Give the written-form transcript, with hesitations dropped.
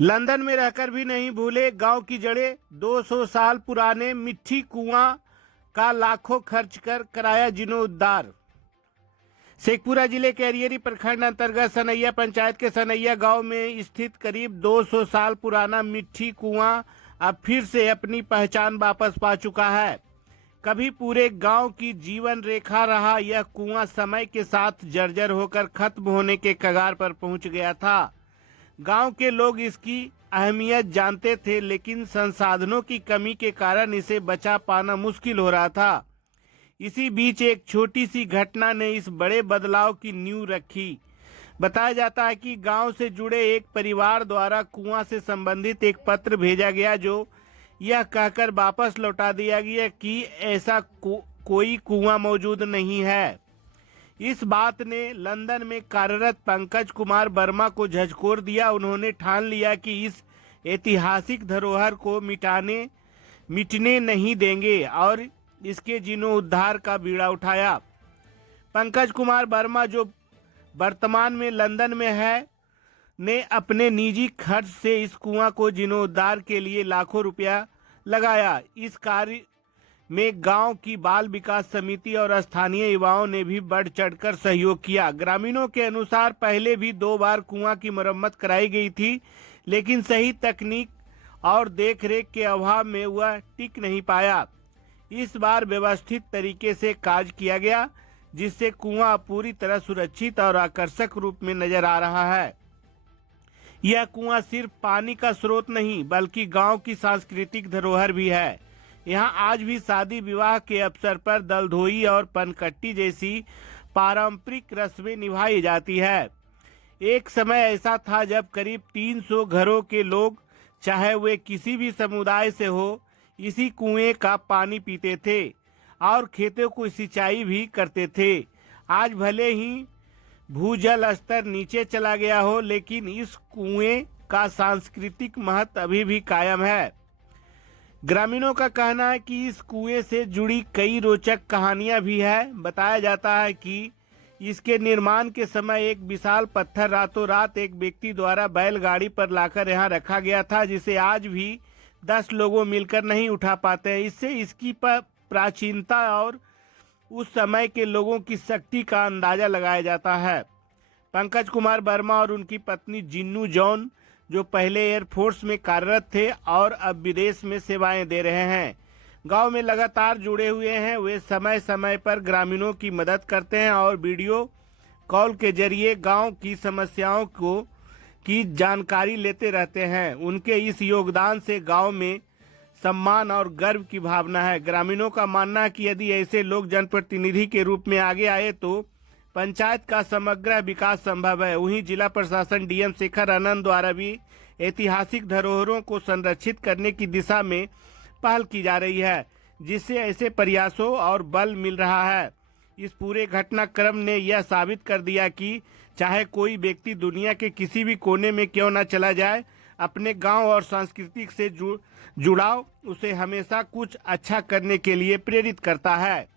London में रहकर भी नहीं भूले गांव की जड़ें। 200 साल पुराने मिट्टी कुआं का लाखों खर्च कर कराया जीर्णोद्धार। शेखपुरा जिले के अरियरी प्रखंड अंतर्गत सनैया पंचायत के सनैया गांव में स्थित करीब 200 साल पुराना मिट्टी कुआं अब फिर से अपनी पहचान वापस पा चुका है। कभी पूरे गांव की जीवन रेखा रहा यह कुआं समय के साथ जर्जर होकर खत्म होने के कगार पर पहुंच गया था। गांव के लोग इसकी अहमियत जानते थे, लेकिन संसाधनों की कमी के कारण इसे बचा पाना मुश्किल हो रहा था। इसी बीच एक छोटी सी घटना ने इस बड़े बदलाव की नींव रखी। बताया जाता है कि गांव से जुड़े एक परिवार द्वारा कुआं से संबंधित एक पत्र भेजा गया, जो यह कहकर वापस लौटा दिया गया कि ऐसा कोई कुआं मौजूद नहीं है। इस बात ने लंदन में कार्यरत पंकज कुमार वर्मा को झकझोर दिया। उन्होंने ठान लिया कि इस ऐतिहासिक धरोहर को मिटने नहीं देंगे और इसके जीर्णोद्धार का बीड़ा उठाया। पंकज कुमार वर्मा, जो वर्तमान में लंदन में है, ने अपने निजी खर्च से इस कुआं को जीर्णोद्धार के लिए लाखों रुपया लगाया। इस कार्य में गांव की बाल विकास समिति और स्थानीय युवाओं ने भी बढ़ चढ़कर सहयोग किया। ग्रामीणों के अनुसार पहले भी 2 बार कुआं की मरम्मत कराई गई थी, लेकिन सही तकनीक और देखरेख के अभाव में वह टिक नहीं पाया। इस बार व्यवस्थित तरीके से कार्य किया गया, जिससे कुआं पूरी तरह सुरक्षित और आकर्षक रूप में नजर आ रहा है। यह कुआं सिर्फ पानी का स्रोत नहीं, बल्कि गांव की सांस्कृतिक धरोहर भी है। यहाँ आज भी शादी विवाह के अवसर पर दलधोई और पनकट्टी जैसी पारंपरिक रस्में निभाई जाती है। एक समय ऐसा था जब करीब 300 घरों के लोग, चाहे वे किसी भी समुदाय से हो, इसी कुएं का पानी पीते थे और खेतों को सिंचाई भी करते थे। आज भले ही भूजल स्तर नीचे चला गया हो, लेकिन इस कुएं का सांस्कृतिक महत्व अभी भी कायम है। ग्रामीणों का कहना है कि इस कुएं से जुड़ी कई रोचक कहानियां भी हैं। बताया जाता है कि इसके निर्माण के समय एक विशाल पत्थर रातों रात एक व्यक्ति द्वारा बैलगाड़ी पर लाकर यहां रखा गया था, जिसे आज भी 10 लोगों मिलकर नहीं उठा पाते हैं। इससे इसकी प्राचीनता और उस समय के लोगों की शक्ति का अंदाजा लगाया जाता है। पंकज कुमार वर्मा और उनकी पत्नी जिन्नू जॉन, जो पहले एयरफोर्स में कार्यरत थे और अब विदेश में सेवाएं दे रहे हैं, गांव में लगातार जुड़े हुए हैं। वे समय समय पर ग्रामीणों की मदद करते हैं और वीडियो कॉल के जरिए गांव की समस्याओं की जानकारी लेते रहते हैं। उनके इस योगदान से गांव में सम्मान और गर्व की भावना है। ग्रामीणों का मानना है कि यदि ऐसे लोग जनप्रतिनिधि के रूप में आगे आए तो पंचायत का समग्र विकास संभव है। वहीं जिला प्रशासन डीएम शेखर आनंद द्वारा भी ऐतिहासिक धरोहरों को संरक्षित करने की दिशा में पहल की जा रही है, जिससे ऐसे प्रयासों और बल मिल रहा है। इस पूरे घटनाक्रम ने यह साबित कर दिया कि चाहे कोई व्यक्ति दुनिया के किसी भी कोने में क्यों न चला जाए, अपने गांव और संस्कृति से जुड़ाव उसे हमेशा कुछ अच्छा करने के लिए प्रेरित करता है।